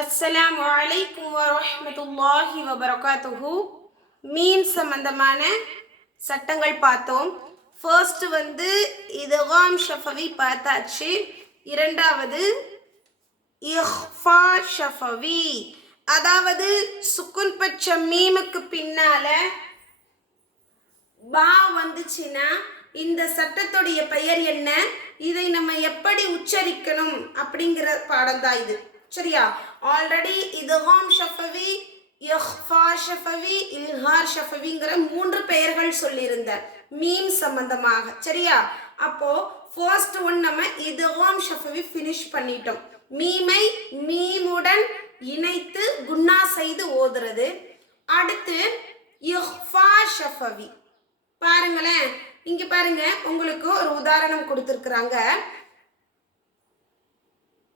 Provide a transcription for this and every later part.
அஸ்ஸலாமு அலைக்கும் வரஹ்மத்துல்லாஹி வபரகாத்துஹு. மீம் சம்பந்தமான சட்டங்கள் பார்த்தோம். ஃபர்ஸ்ட் இதுகாம் ஷஃபவி பார்த்தாச்சு. இரண்டாவது இஹ்ஃபா ஷஃபவி, அதாவது சுக்குன் பச்ச மீமுக்கு பின்னால பா வந்துச்சுன்னா இந்த சட்டத்துடைய பெயர் என்ன, இதை நம்ம எப்படி உச்சரிக்கணும் அப்படிங்கிற பாடம் தான் இது. சரியா? ஆல்ரெடி இதுகாம் ஷஃபவி, இஹ்ஃபா ஷஃபவி, இல்ஹார் ஷஃபவிங்கிற 3 பெயர்கள் சொல்லியிருந்தேன் மீம் சம்பந்தமாக. சரியா? அப்போ ஃபர்ஸ்ட் ஒன் நம்ம இதுகாம் ஷஃபவி ஃபினிஷ் பண்ணிட்டோம். மீமை மீமுடன் இணைத்து குன்னா செய்து ஓதுறது. அடுத்து இஹ்ஃபா ஷஃபவி. பாருங்களேன், இங்க பாருங்க, உங்களுக்கு ஒரு உதாரணம் கொடுத்திருக்கிறாங்க.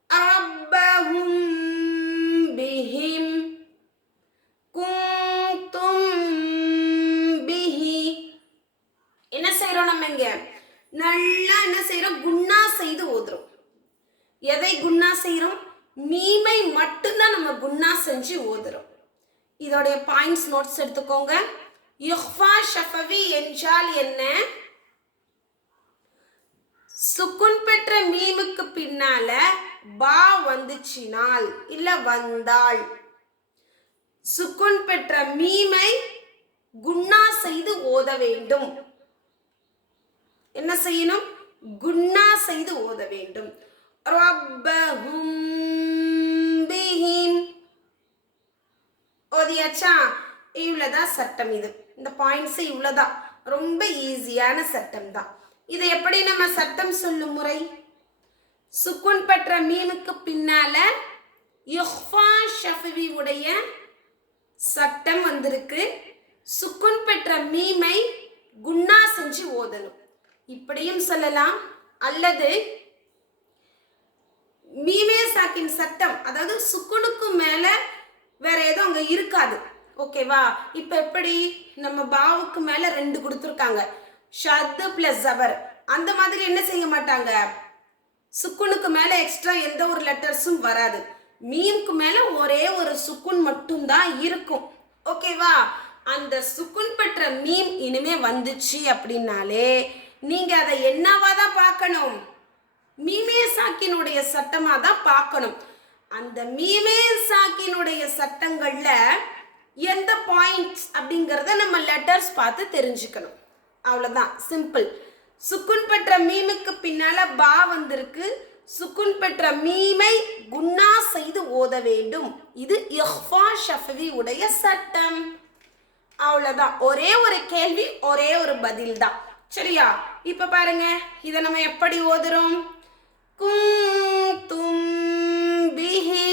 ரப்பஹும் பிஹிம் குந்தும் பிஹி. என்ன செய்யறோம் நம்ம இங்க? நல்லா என்ன செய்யறோம்? குன்னா செய்து ஓதுறோம். எதை குன்னா செய்யறோம்? மீமை மட்டும்தான் நம்ம குன்னா செஞ்சு ஓதுறோம். இதோடைய பாயிண்ட்ஸ் நோட்ஸ் எடுத்துக்கோங்க. இஹ்ஃபா ஷஃபவி என்றால் என்ன? சுக்குன் பெற்ற மீமுக்கு பின்னால பா வந்துச்சினால் இல்ல வந்தால் சுக்குன் பெற்ற மீமை குன்னா செய்து ஓத வேண்டும். என்ன செய்யணும்? குன்னா செய்து ஓத வேண்டும். ரப்பஹும் பிஹிம். ஓதியாச்சா? இவ்வளவுதான் சட்டம். இந்த பாயிண்ட்ஸ் இவ்வளவுதான். ரொம்ப ஈஸியான சட்டம் தான். இதை எப்படி நம்ம சட்டம் சொல்லும் முறை? சுக்குன் பெற்ற மீமுக்கு பின்னால இஹ்ஃபா ஷஃபவி உடைய சட்டம் வந்திருக்கு. சுக்குன் பெற்ற மீமை குன்னா செஞ்சு ஓதணும். இப்படியும் சொல்லலாம். அல்லது மீமே சாக்கின் சட்டம், அதாவது சுக்குனுக்கு மேல வேற ஏதோ அங்க இருக்காது. ஓகேவா? இப்ப எப்படி நம்ம பாவுக்கு மேல 2 கொடுத்துருக்காங்க, ஷத்து பிளஸ் ஜபர். அந்த மாதிரி என்ன செய்ய மாட்டாங்க, சுக்குனுக்கு மேல எக்ஸ்ட்ரா எந்த ஒரு லெட்டர்ஸும் வராது. மீம்க்கு மேல ஒரே ஒரு சுக்குன் மட்டும்தான் இருக்கும். ஓகேவா? அந்த சுக்குன் பெற்ற மீம் இனிமே வந்துச்சு அப்படின்னாலே நீங்க அதை என்னவா தான் பார்க்கணும்? மீமே சாக்கினுடைய சட்டமா தான் பார்க்கணும். அந்த மீமே சாக்கினுடைய சட்டங்கள்ல எந்த பாயிண்ட்ஸ் அப்படிங்கிறத நம்ம லெட்டர்ஸ் பார்த்து தெரிஞ்சுக்கணும். அவ்வளவுதான், சிம்பிள். சுக்குன் பெற்ற மீமுக்கு பின்னால பா வந்திருக்கு. சுக்குன் பெற்ற மீமை குன்னா செய்து ஓத வேண்டும். இது இஹ்ஃபா ஷஃபவி உடைய சட்டம். அவ்வளவுதான். ஒரே ஒரு கேள்வி, ஒரே ஒரு பதில் தான். சரியா? இப்ப பாருங்க, இதை நம்ம எப்படி ஓதுறோம்? குந்தும் பிஹி.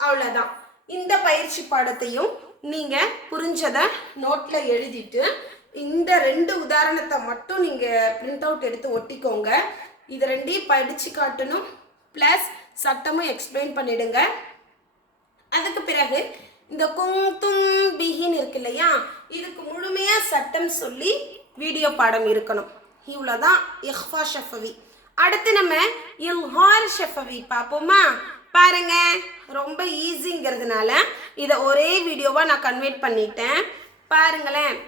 அவ்வளவுதான். இந்த பயிற்சி பாடத்தையும் நீங்க புரிஞ்சதை நோட்ல எழுதிட்டு இந்த 2 உதாரணத்தை மட்டும் நீங்க பிரிண்ட் அவுட் எடுத்து ஒட்டிக்கோங்க. இது 2ஐயும் படிச்சு காட்டணும். பிளஸ் சட்டமும் எக்ஸ்பிளைன் பண்ணிடுங்க. அதுக்கு பிறகு இந்த குந்தும் பிஹின்னு இருக்கு இல்லையா, இதுக்கு முழுமையா சட்டம் சொல்லி வீடியோ பாடம் இருக்கணும். இவ்வளவுதான் இஹ்ஃபா ஷஃபவி. அடுத்து நம்ம இல்ஹார் ஷஃபவி பார்ப்போமா? பாருங்க, ரொம்ப ஈஸிங்கிறதுனால இதை ஒரே வீடியோவா நான் கன்வெர்ட் பண்ணிட்டேன். பாருங்களேன்,